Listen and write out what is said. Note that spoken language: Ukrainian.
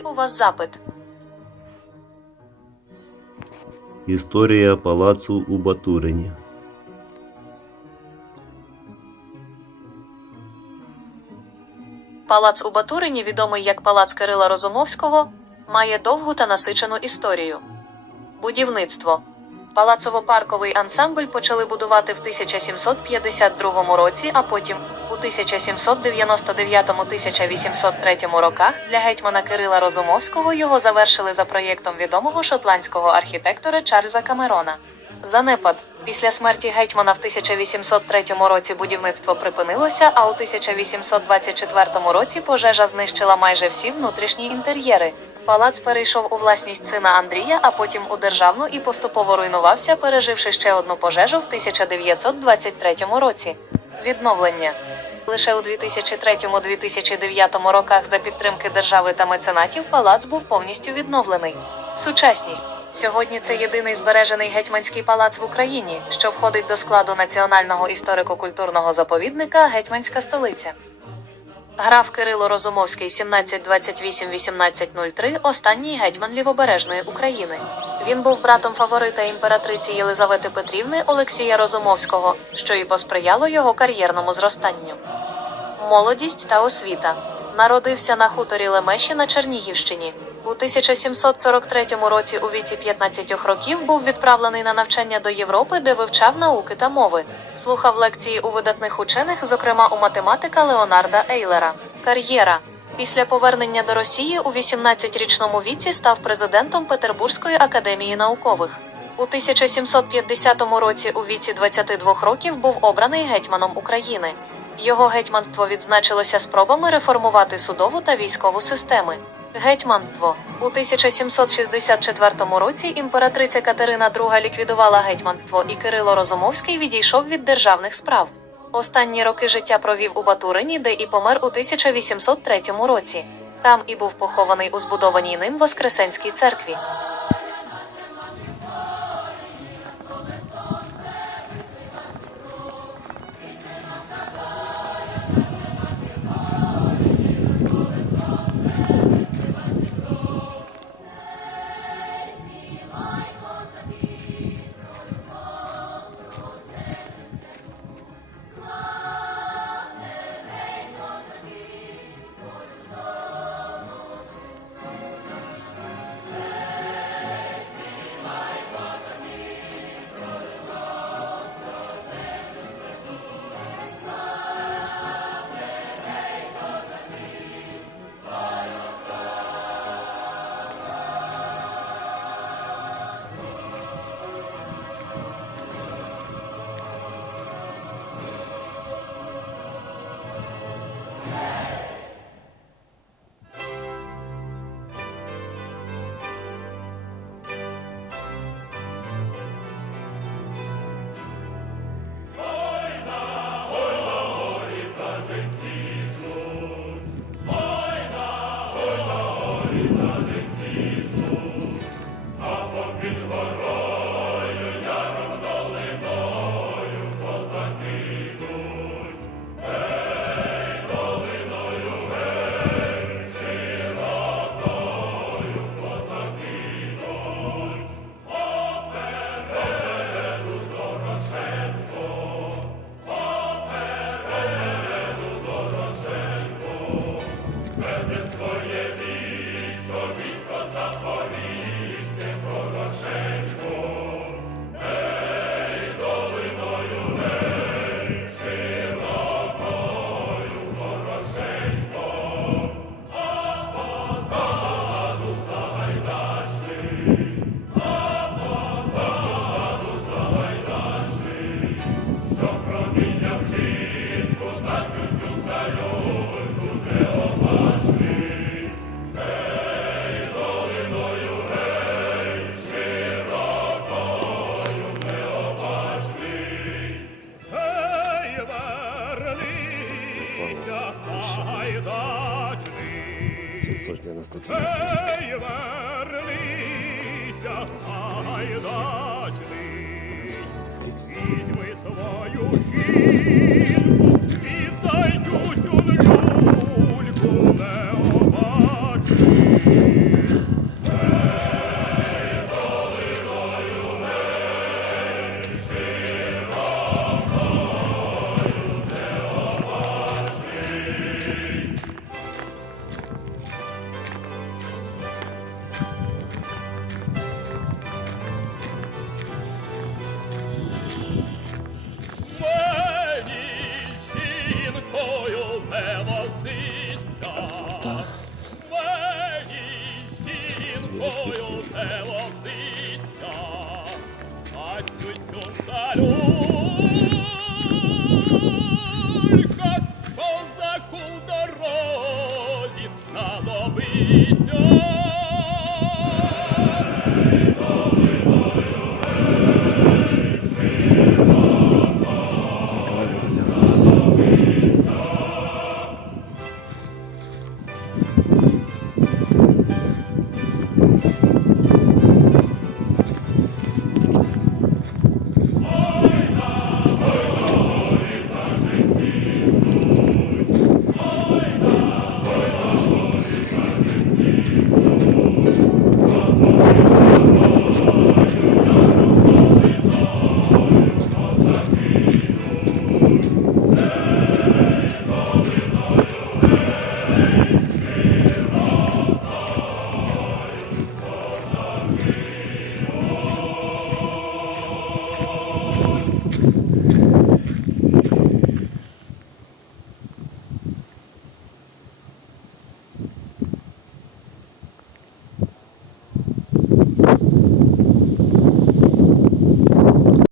Який у вас запит? Історія палацу у Батурині. Палац у Батурині, відомий як Палац Кирила Розумовського, має довгу та насичену історію. Будівництво. Палацово-парковий ансамбль почали будувати в 1752 році, а потім у 1799-1803 роках для гетьмана Кирила Розумовського його завершили за проєктом відомого шотландського архітектора Чарльза Камерона. Занепад. Після смерті гетьмана в 1803 році будівництво припинилося, а у 1824 році пожежа знищила майже всі внутрішні інтер'єри. Палац перейшов у власність сина Андрія, а потім у державну і поступово руйнувався, переживши ще одну пожежу в 1923 році. Відновлення. Лише у 2003-2009 роках за підтримки держави та меценатів палац був повністю відновлений. Сучасність сьогодні це єдиний збережений гетьманський палац в Україні, що входить до складу національного історико-культурного заповідника Гетьманська столиця. Граф Кирило Розумовський 1728-1803 останній гетьман лівобережної України. Він був братом фаворита імператриці Єлизавети Петрівни Олексія Розумовського, що і посприяло його кар'єрному зростанню. Молодість та освіта. Народився на хуторі Лемеші на Чернігівщині. У 1743 році у віці 15 років був відправлений на навчання до Європи, де вивчав науки та мови. Слухав лекції у видатних учених, зокрема у математика Леонарда Ейлера. Кар'єра. Після повернення до Росії у 18-річному віці став президентом Петербурзької академії наукових. У 1750 році у віці 22 років був обраний гетьманом України. Його гетьманство відзначилося спробами реформувати судову та військову системи. Гетьманство у 1764 році імператриця Катерина II ліквідувала гетьманство, і Кирило Розумовський відійшов від державних справ. Останні роки життя провів у Батурині, де і помер у 1803 році. Там і був похований у збудованій ним Воскресенській церкві. Гайдачний. 793. Ей. Візьми свою грозиться, а тютюн далек.